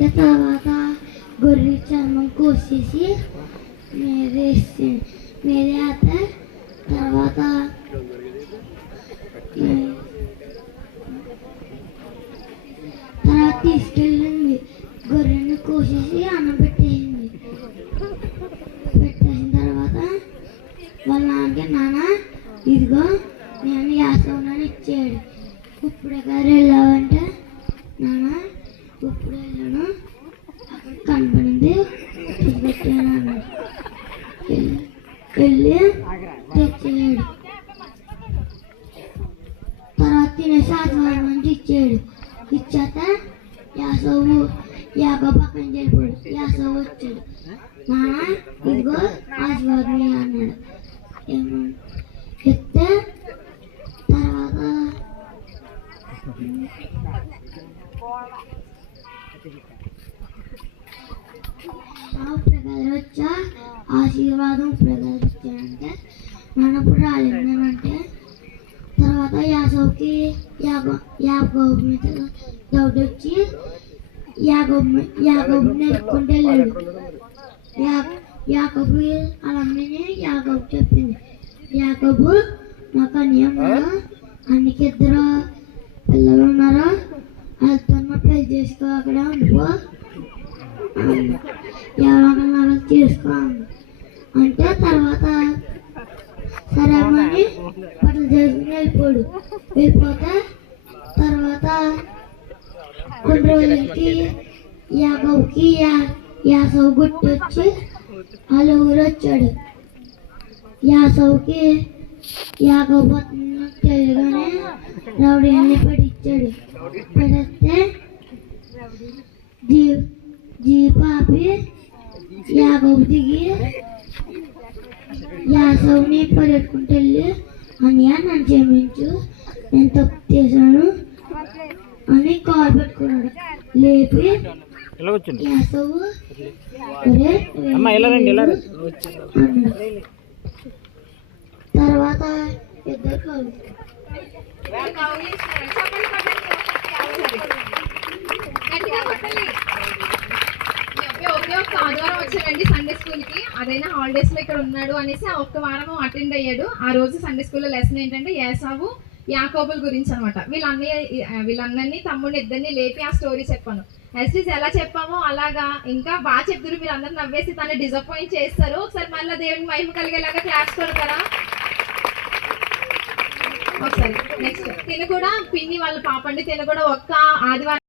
అంటే తర్వాత గొర్రె చర్మం కోసేసి మేరేస్తే తర్వాత తీసుకెళ్ళింది. గొర్రెని కోసేసి అన్నం పెట్టేసింది. పెట్టేసిన తర్వాత వాళ్ళ నాన్నకి నాన్న ఇదిగో నేను యాసవనని ఇచ్చాడు. ఇప్పుడు గారు వెళ్ళావంటే నాన్న ఇప్పుడు వెళ్ళాను అక్కడ కనపడింది పెట్టాను అన్నాడు. వెళ్ళి తెచ్చాడు. తర్వాత తినేసి ఆదివారం నుంచి ఇచ్చాడు. ఇచ్చాక యాగో పక్కన వెళ్ళిపోయాడు. యాసవు వచ్చాడు. నాన్న ఇదిగో ఆశీర్వాదం అన్నాడు. చెప్తే తర్వాత ప్రకారం వచ్చా ఆశీర్వాదం ప్రకారం వచ్చాడంటే నాన్నప్పుడు రాలేదంటే తర్వాత యాసవుకి యాకోబు మీద డౌట్ వచ్చి యాకోబుని ఎత్తుకుంటూ వెళ్ళాడు. యాకోబు అలానే యాకోబు చెప్పింది, యాకోబు నాకు అన్యమ్మా అన్నికి ఇద్దరు పిల్లలు ఉన్నారు, వాళ్ళతో పెళ్లి చేసుకో, అక్కడ ఉండిపో, ఎవరన్నా చేసుకో అంటే తర్వాత సరేమని బట్టలు చేసుకుని వెళ్ళిపోతే తర్వాత కొన్ని రోజులకి యాకోబుకి యాసవు గుర్తొచ్చి వాళ్ళ ఊరు వచ్చాడు. యాసవుకి యాకోబు తెలియగానే రౌడీని పడిచ్చాడు. పడిస్తే జీపాపి యాకోబు దిగి యాసవుని పరిగెట్టుకుంటూ వెళ్ళి అన్నయ్య నన్ను క్షమించు, నేను తప్పు చేశాను అని కాలు పెట్టుకున్నాడు. లేపి యాసవు తర్వాత ఇద్దరు కాలు ఆదివారం వచ్చాడండి సండే స్కూల్ కి. అదైనా హాలిడేస్ లో ఇక్కడ ఉన్నాడు అనేసి ఒక్క వారం అటెండ్ అయ్యాడు. ఆ రోజు సండే స్కూల్లో లెసన్ ఏంటంటే ఏసావు యాకోబుల గురించి అనమాట. వీళ్ళందరినీ తమ్ముడిని ఇద్దరిని లేపి ఆ స్టోరీ చెప్పాను. ఎస్టీస్ ఎలా చెప్పామో అలాగా ఇంకా బాగా చెప్తారు. మీరు అందరు నవ్వేసి తను డిసప్పాయింట్ చేస్తారు. ఒకసారి మళ్ళీ దేవుడిని మహిమ కలిగేలాగా క్లాస్ కొడతారా ఒకసారి. నెక్స్ట్ తిను కూడా పిన్ని వాళ్ళ పాపండి. తిను కూడా ఒక్క ఆదివారం